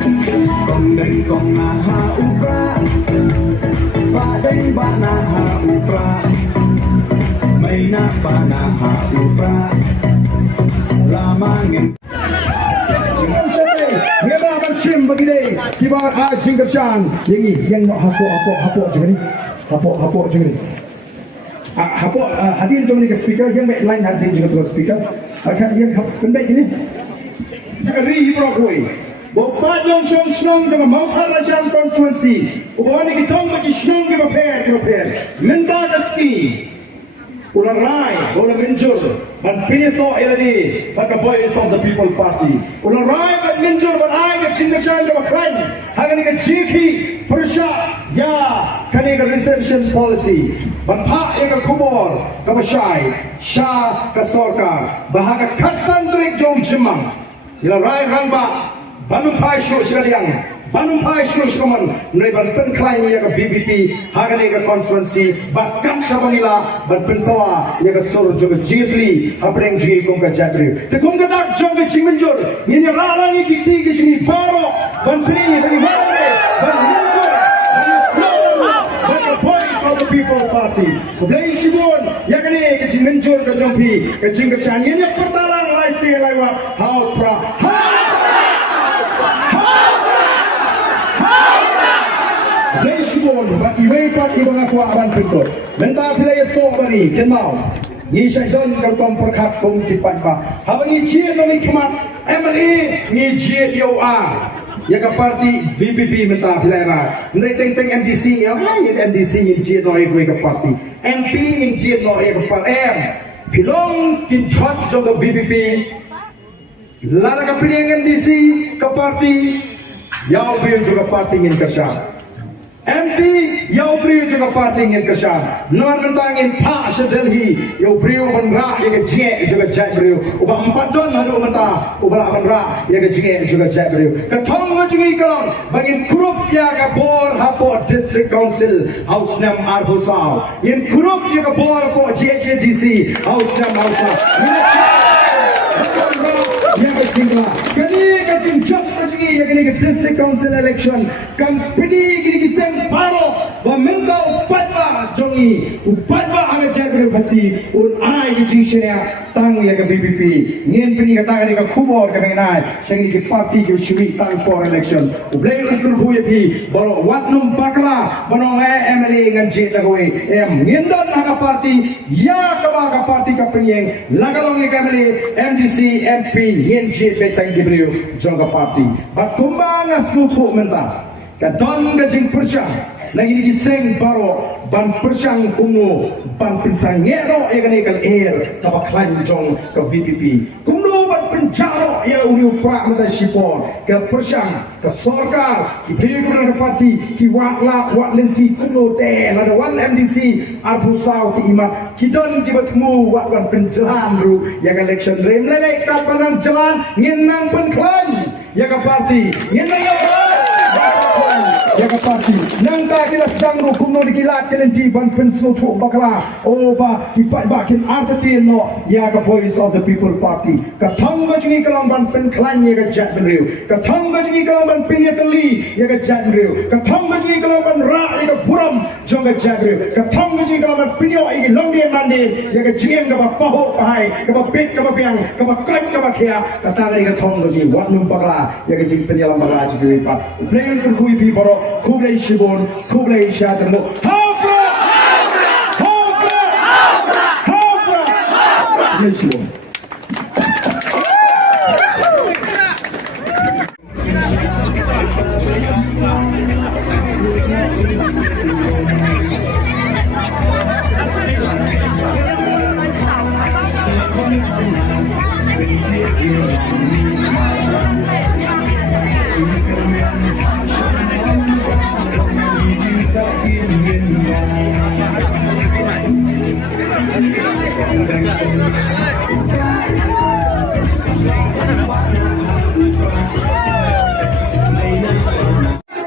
Kong deng kong naha upra, padeng ba naha upra, may na pa naha upra, lamangin. Kita akan shim bagi deh. Kita akan jingkersan. Yang nak hapok je ni. Hapok je ni. Hapok hadir je ni ke speaker. Yang baik lain hadir je ke speaker. Akan yang pendek ni. Jangan ri berokoi. Bapak yang senang dengan mautan Asian Constituency. Bapak ni kita bagi senang kita pair. Minta rezeki. Ulang rai, ulang menjur, dan peso ini, pada voice of the people party. Ulang rai dan menjur, dan ayat cinta cahaya berklaim. Hagan ini jiki persya, ya, kan ini reception policy. Dan pak yang kubur, kebesyai, syah kesorka, bahagia kasan turik jom jemang. Ulang rai rangba, banung pai syur sekalian. Banung pai syur sekaman, mereka berpenklaim yang ke BBP, hagan yang ke konstituensi, bahkan sabanila, berpensawa yang ke suruh juga jizli, apa yang jizli kong ke jatri. Tekong kedak jong ke cimenjur, ini rala ni kiti ke sini baro, bantri, bani wale, ban menjur, bani slogan, ban the voice of the people party. Keblai sibun, yang ini ke cimenjur ke jompi, ke cingkesan, ini pertalang lai si laiwat, how pra, But iway pat ibang aku aban pintu. Mentah pilih esok bani kenal. Ni syaitan kalau perkat kong kipat ba. Hawa ni cie no ni kemat MLA ni cie yo a. Ya ke parti VPP mentah pilih ra. Ni teng MDC ya. Yang MDC ni cie no ikut ke parti. MP ni cie no ikut parti. Pilong kintat juga VPP. Lara ke pilih MDC ke parti. Yau pilih juga parti ni kesal. MP yau beriu juga parti ingin kesal. Non mentangin pak sedelhi yau beriu menrak yang kejek juga jai beriu. Ubah 4 don hadu mentah. Ubah menrak yang kejek juga jai beriu. Ketong majungi kalon bagi grup yang kabor hapot district council house nam arbusau. Yang grup yang kabor po GHDC house nam arbusau. Yang kecil kini kecil jump kecil yang kini ke district council election company kini kisah baru meminta paidbah jongi paidbah ane jaga basi un ai kecil sini tang yang ke BBP ngin pini kata kini ke kubur ke mengenai sehingga ke parti ke syuri tang for election ublay ukur huye pi baru watnum bakla banong MLA dengan J Dagwe ngin don naga parti ya kabaga parti ke penyeng lagalong ni MLA MDC MP ngin J Petang diberiu jangka parti. Bakumba ngaslutu mentah. Kadon gajing persyang. Lagi ni kiseng baro ban persyang kuno ban pensang ngero yang ni kal air kabaklan jong ke VPP. Kuno ban penjaro ya uni uprak mata sipon ke persyang ke sorkar ki pilih parti ki wakla wak lenti kuno te ada wan MDC arbusau ki imat kidon ki bertemu wak ban penjalan ru yang election rem lele kapanan jalan nginang penklan ya ke parti nginang ya ke parti nang ta kita sedang ru kuno dikilat kelenti ban pensel tu bakla oba kipat bakin artin no ya ke voice of the people party ka thangga jingi kalam ban penklan ya ke jat benriu ka thangga jingi kalam ban pinya teli ya ke jat benriu ka thangga jingi kalam ban ra ya ke buram jong ke jat benriu ka thangga jingi kalam ban pinyo ya ke longde mande ya ke jiem ka paho pai ka pit ka piang ka kat ka khia ka ta ka thangga jingi watnum bakla ya ke jing penyalam raj ke pa player ku hui bi baro kublai shibon kublai shatmo hawra kublai shibon Thank you.